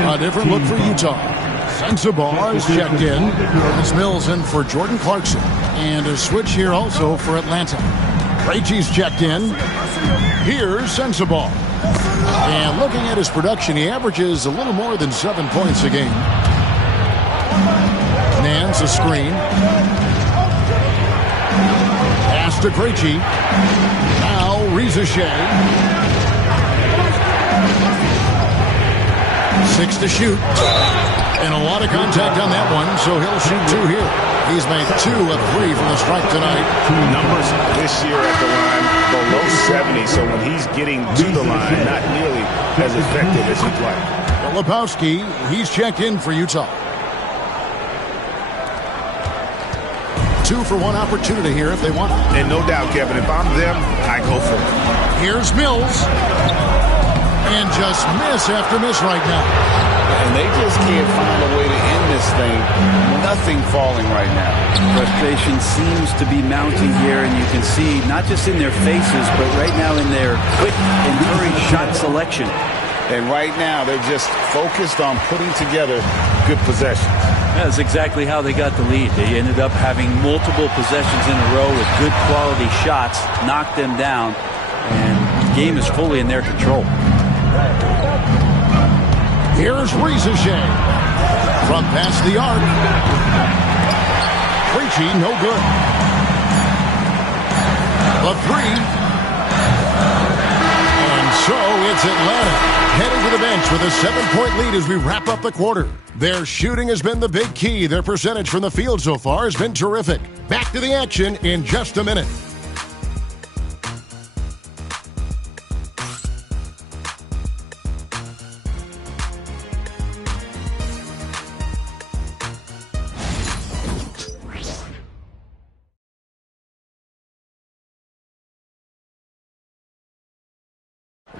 A different look for Utah. Sensabaugh is checked in. As Mills in for Jordan Clarkson. And a switch here also for Atlanta. Krejci's checked in. Here's Sensabaugh. And looking at his production, he averages a little more than 7 points a game. Nance a screen. Pass to Krejci. Now Reza Shea. 6 to shoot. And a lot of contact on that one, so he'll shoot 2 here. He's made 2 of 3 from the stripe tonight. Numbers this year at the line below 70, so when he's getting to the line, not nearly as effective as he'd like. Filipowski, he's checked in for Utah. 2 for 1 opportunity here if they want it. And no doubt, Kevin, if I'm them, I go for it. Here's Mills. And just miss after miss right now. And they just can't find a way to end this thing. Nothing falling right now. Frustration seems to be mounting here, and you can see not just in their faces, but right now in their quick and hurried shot selection. And right now, they're just focused on putting together good possessions. That's exactly how they got the lead. They ended up having multiple possessions in a row with good quality shots, knocked them down, and the game is fully in their control. Here's Reza Shea. From past the arc. Krejci, no good. The 3. And so it's Atlanta heading to the bench with a 7-point lead as we wrap up the quarter. Their shooting has been the big key. Their percentage from the field so far has been terrific. Back to the action in just a minute.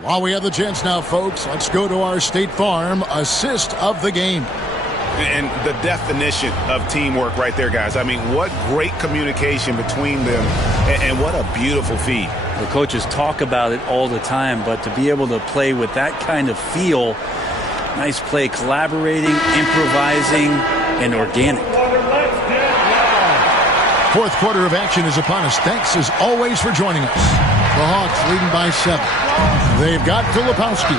While we have the chance now, folks, let's go to our State Farm assist of the game. And the definition of teamwork right there, guys. I mean, what great communication between them, and what a beautiful feed. The coaches talk about it all the time, but to be able to play with that kind of feel, nice play, collaborating, improvising, and organic. Fourth quarter of action is upon us. Thanks, as always, for joining us. The Hawks leading by 7. They've got Filipowski.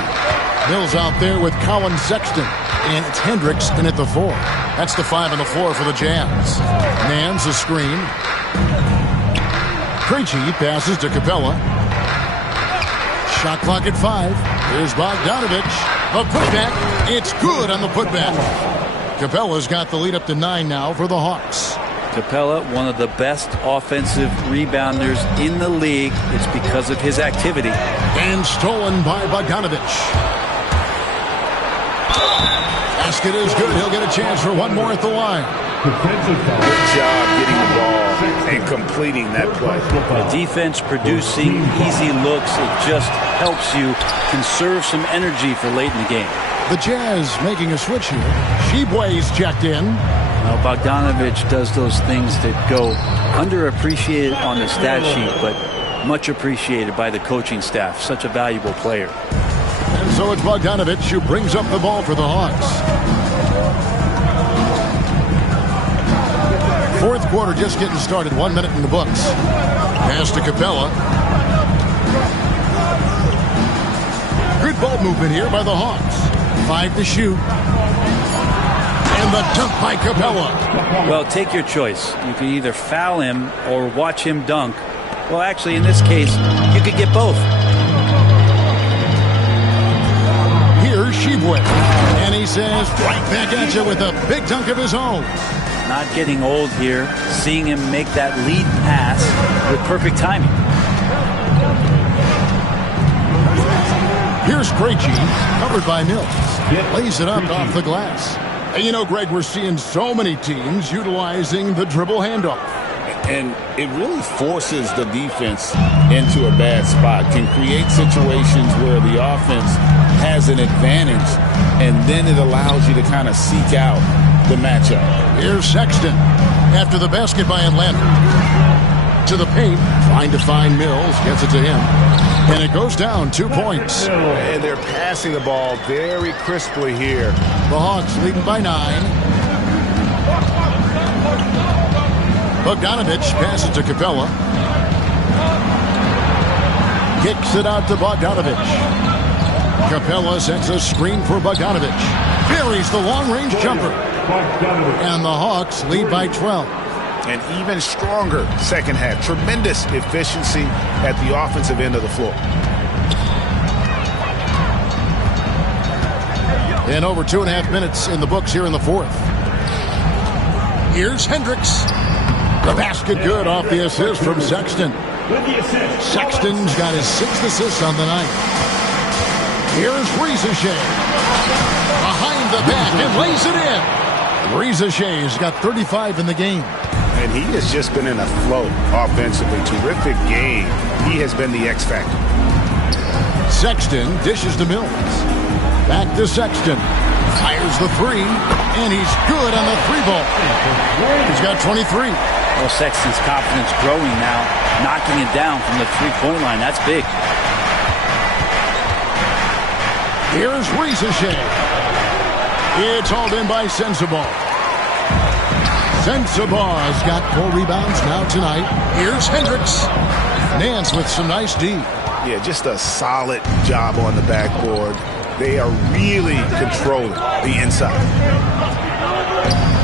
Mills out there with Colin Sexton. And it's Hendricks in at the 4. That's the 5 and the 4 for the Jazz. Nance a screen. Krejci passes to Capella. Shot clock at 5. Here's Bogdanovich. The putback. It's good on the putback. Capella's got the lead up to 9 now for the Hawks. Capella, one of the best offensive rebounders in the league. It's because of his activity. And stolen by Bogdanovich. Basket is good. He'll get a chance for one more at the line. Good job getting the ball and completing that play. The defense producing easy looks. It just helps you conserve some energy for late in the game. The Jazz making a switch here. Sheboy's checked in. Now Bogdanovich does those things that go underappreciated on the stat sheet, but much appreciated by the coaching staff. Such a valuable player. And so it's Bogdanovich who brings up the ball for the Hawks. Fourth quarter just getting started. 1 minute in the books. Pass to Capella. Good ball movement here by the Hawks. 5 to shoot. And the dunk by Capella. Well, take your choice. You can either foul him or watch him dunk. Well, actually, in this case, you could get both. Here's Sheboy. And he says, right back at you with a big dunk of his own. Not getting old here. Seeing him make that lead pass with perfect timing. Here's Krejci, covered by Mills. Lays it up off the glass. And you know, Greg, we're seeing so many teams utilizing the dribble handoff. And it really forces the defense into a bad spot. Can create situations where the offense has an advantage, and then it allows you to kind of seek out the matchup. Here's Sexton after the basket by Atlanta. to the paint, trying to find Mills, gets it to him. And it goes down 2 points. And they're passing the ball very crisply here. The Hawks leading by 9. Bogdanovich passes to Capella. Kicks it out to Bogdanovich. Capella sets a screen for Bogdanovich. Buries the long-range jumper. And the Hawks lead by 12. An even stronger second half. Tremendous efficiency at the offensive end of the floor. And over 2.5 minutes in the books here in the fourth. Here's Hendricks. The basket good off the assist from Sexton. Sexton's got his 6th assist on the night. Here's Rizachet. Behind the back and lays it in. Rizachet's got 35 in the game. And he has just been in a flow offensively. Terrific game. He has been the X factor. Sexton dishes to Mills. Back to Sexton. Fires the 3. And he's good on the 3-ball. He's got 23. Well, Sexton's confidence growing now. Knocking it down from the 3-point line. That's big. Here's Rizachet. It's hauled in by Sensabaugh. Sensabaugh's got 4 rebounds now tonight. Here's Hendricks. Nance with some nice D. Yeah, just a solid job on the backboard. They are really controlling the inside.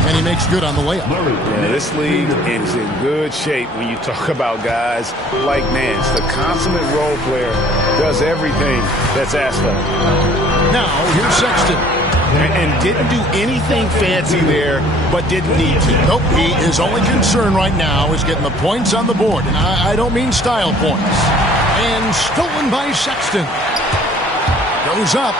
And he makes good on the layup. Yeah, this league is in good shape when you talk about guys like Nance. The consummate role player does everything that's asked of him. Now, here's Sexton. And didn't do anything fancy there, but didn't need to. Nope, his only concern right now is getting the points on the board. And I don't mean style points. And stolen by Sexton. Goes up.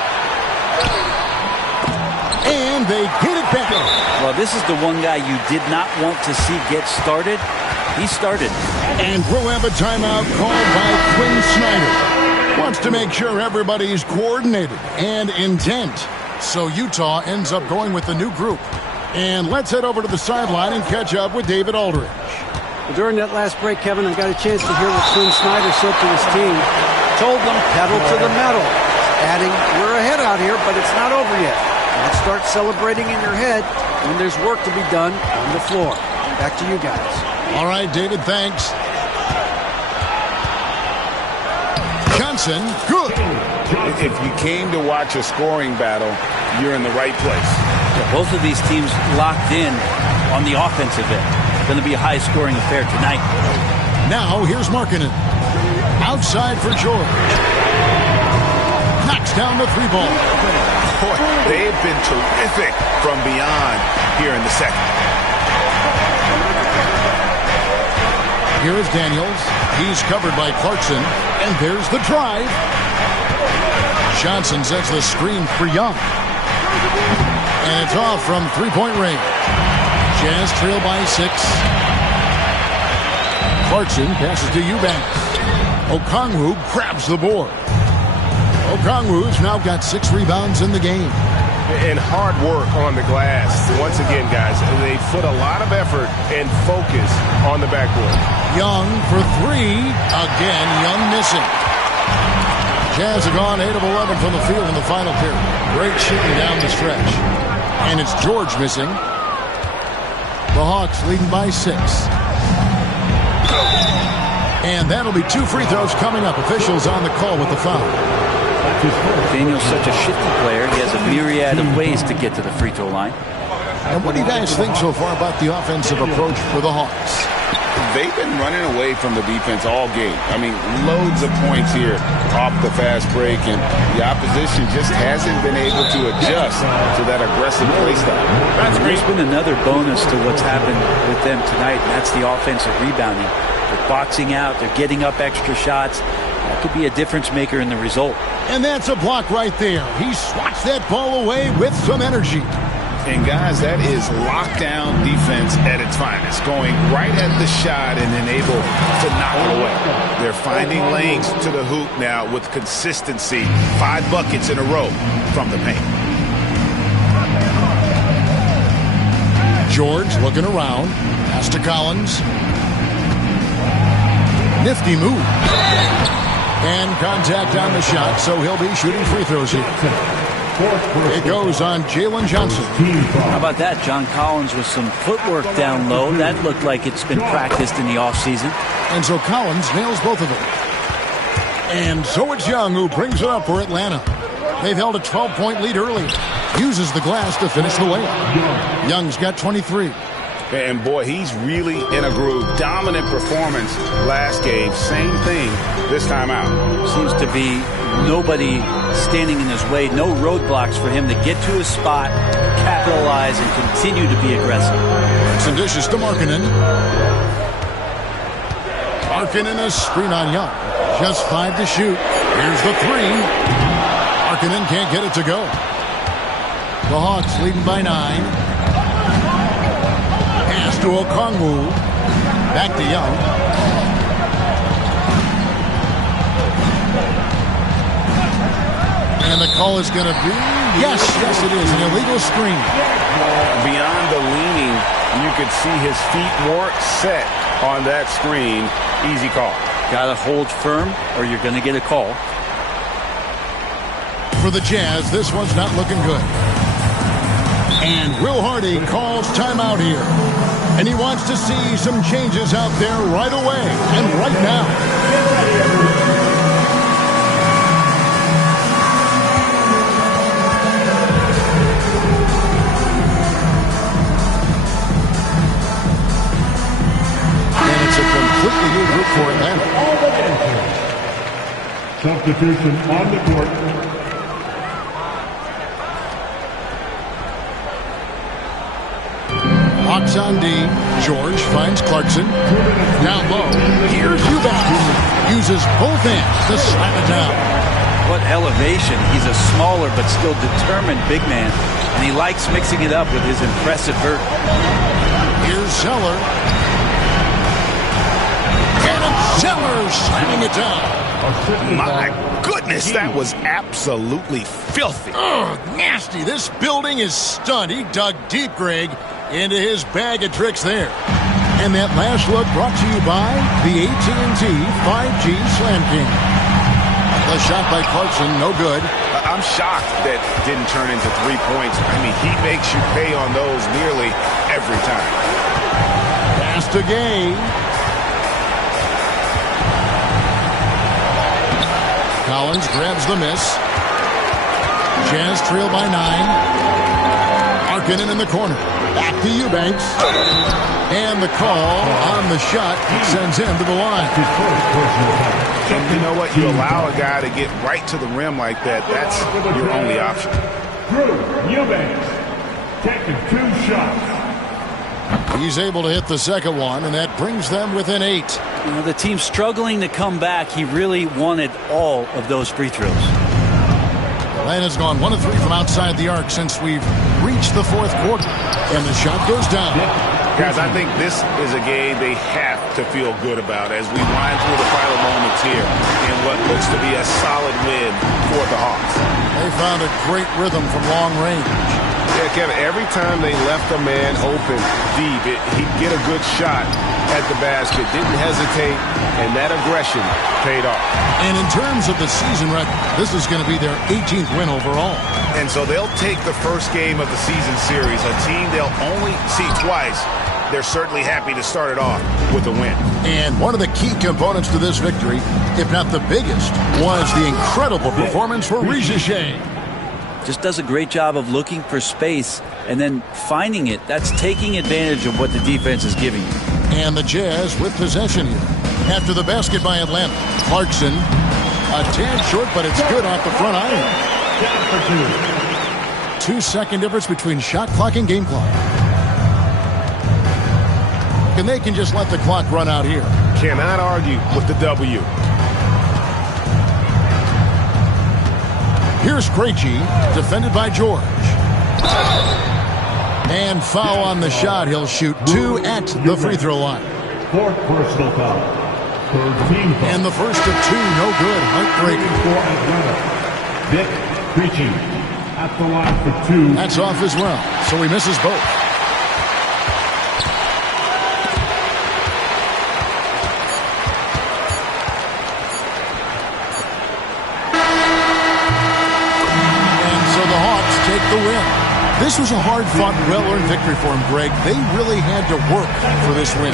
And they get it back. Well, this is the one guy you did not want to see get started. He started. And we'll have a timeout called by Quinn Snyder. Wants to make sure everybody's coordinated and intent. So Utah ends up going with the new group. And let's head over to the sideline and catch up with David Aldridge. Well, during that last break, Kevin, I got a chance to hear what Quinn Snyder said to his team. Told them, pedal to the metal. Adding, we're ahead out here, but it's not over yet. Let's start celebrating in your head when there's work to be done on the floor. Back to you guys. All right, David, thanks. Johnson, good. If you came to watch a scoring battle, you're in the right place. Yeah, both of these teams locked in on the offensive end. Going to be a high-scoring affair tonight. Now, here's Markkanen. Outside for George. Knocks down the 3-ball. Boy, they've been terrific from beyond here in the second. Here is Daniels. He's covered by Clarkson. And there's the drive. Johnson sets the screen for Young. And it's off from 3-point range. Jazz trail by 6. Clarkson passes to Eubanks. Okongwu grabs the board. Okongwu's now got 6 rebounds in the game. And hard work on the glass. Once again, guys, they put a lot of effort and focus on the backboard. Young for 3. Again, Young missing. Jazz have gone 8 of 11 from the field in the final period. Great shooting down the stretch. And it's George missing. The Hawks leading by 6. And that'll be 2 free throws coming up. Officials on the call with the foul. Daniel's such a shifty player. He has a myriad of ways to get to the free throw line. And what do you guys think so far about the offensive approach for the Hawks? They've been running away from the defense all game. I mean, loads of points here off the fast break, and the opposition just hasn't been able to adjust to that aggressive play style. There's been another bonus to what's happened with them tonight, and that's the offensive rebounding. They're boxing out. They're getting up extra shots. That could be a difference maker in the result. And that's a block right there. He swats that ball away with some energy. And, guys, that is lockdown defense at its finest, going right at the shot and then able to knock it away. They're finding lanes to the hoop now with consistency. 5 buckets in a row from the paint. George looking around. Pass to Collins. Nifty move. And contact on the shot, so he'll be shooting free throws here. It goes on Jalen Johnson. How about that? John Collins with some footwork down low. That looked like it's been practiced in the offseason. And so Collins nails both of them. And so it's Young who brings it up for Atlanta. They've held a 12-point lead early. Uses the glass to finish the layup. Young's got 23. And boy, he's really in a groove. Dominant performance last game. Same thing this time out. Seems to be nobody standing in his way. No roadblocks for him to get to his spot, capitalize, and continue to be aggressive. Some dishes to Markkanen. Markkanen a screen on Young. Just 5 to shoot. Here's the 3. Markkanen can't get it to go. The Hawks leading by 9. Pass to Okongwu. Back to Young. And the call is going to be, yes, it is, an illegal screen. Beyond the leaning, you could see his feet weren't set on that screen. Easy call. Got to hold firm or you're going to get a call. For the Jazz, this one's not looking good. And Will Hardy calls timeout here. And he wants to see some changes out there right away and right now. And it's a completely new group for Atlanta. Substitution on the court. Hawks on D. George finds Clarkson. Down low. Here's Eubanks. Uses both hands to slam it down. What elevation. He's a smaller but still determined big man. And he likes mixing it up with his impressive vert. Here's Zeller. And Zeller slamming it down. My goodness, that was absolutely filthy. Ugh, nasty. This building is stunned. He dug deep, Greg, into his bag of tricks there. And that last look brought to you by the AT&T 5G Slam King. The shot by Clarkson, no good. I'm shocked that didn't turn into 3 points. I mean, he makes you pay on those nearly every time. Pass to Gay. Collins grabs the miss. Jazz trail by 9. Markkanen in the corner. Back to Eubanks. And the call on the shot sends him to the line. And you know what? You allow a guy to get right to the rim like that. That's your only option. Eubanks taking 2 shots. He's able to hit the second one, and that brings them within 8. You know, the team's struggling to come back. He really wanted all of those free throws. Atlanta's gone 1 of 3 from outside the arc since we've reached the 4th quarter. And the shot goes down. Guys, I think this is a game they have to feel good about as we wind through the final moments here in what looks to be a solid win for the Hawks. They found a great rhythm from long range. Yeah, Kevin, every time they left a man open deep, he'd get a good shot at the basket. Didn't hesitate, and that aggression paid off. And in terms of the season record, this is going to be their 18th win overall. And so they'll take the first game of the season series, a team they'll only see twice. They're certainly happy to start it off with a win. And one of the key components to this victory, if not the biggest, was the incredible performance for Regis Shea. Just does a great job of looking for space and then finding it. That's taking advantage of what the defense is giving you. And the Jazz with possession here. After the basket by Atlanta, Clarkson, a tad short, but it's good off the front iron. 2-second difference between shot clock and game clock. And they can just let the clock run out here. Cannot argue with the W. Here's Krejci, defended by George. And foul on the shot. He'll shoot 2 at the free throw line. 4th personal foul. 3rd team foul. And the first of 2, no good. Heartbreaking. For Atlanta. Vic Krejci at the line for 2. That's off as well, so he misses both. the win. This was a hard-fought, well-earned victory for him, Greg. They really had to work for this win.